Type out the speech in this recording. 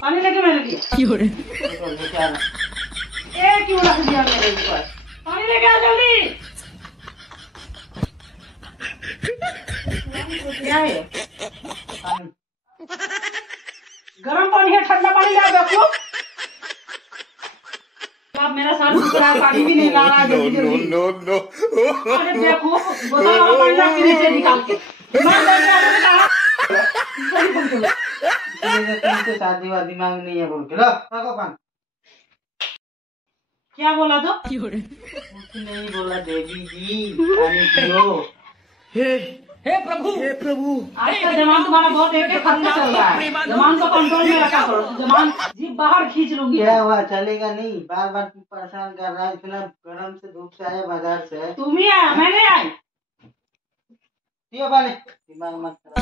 पानी लेके मैंने दिया क्यों रे? क्यों रख दिया मेरे ऊपर? पानी लेके आ जल्दी। क्या है? गरम पानी है, ठंडा पानी ला देखो। आप मेरा सर दुख रहा है, पानी भी नहीं ला रहा है जल्दी जल्दी। नो। अरे देखो बोतल वाला पानी ला के नीचे निकाल के। तुमसे शादी वादी मांग नहीं है बोल के लो रखो पानी। क्या बोला तो? कुछ नहीं बोला देवी जी, पानी पियो। हे प्रभु आज का जमान तुम्हारा बहुत एक खतरा चल रहा है। जमान को कंट्रोल में रखा करो। जमान जीभ बाहर खींच लूंगी। क्या हुआ? चलेगा नहीं? बार बार परेशान कर रहा है। इतना गरम से धूप से आया बाजार से। तुम ही आया, मैं नहीं आई। पियो पानी, दिमाग मत खराब।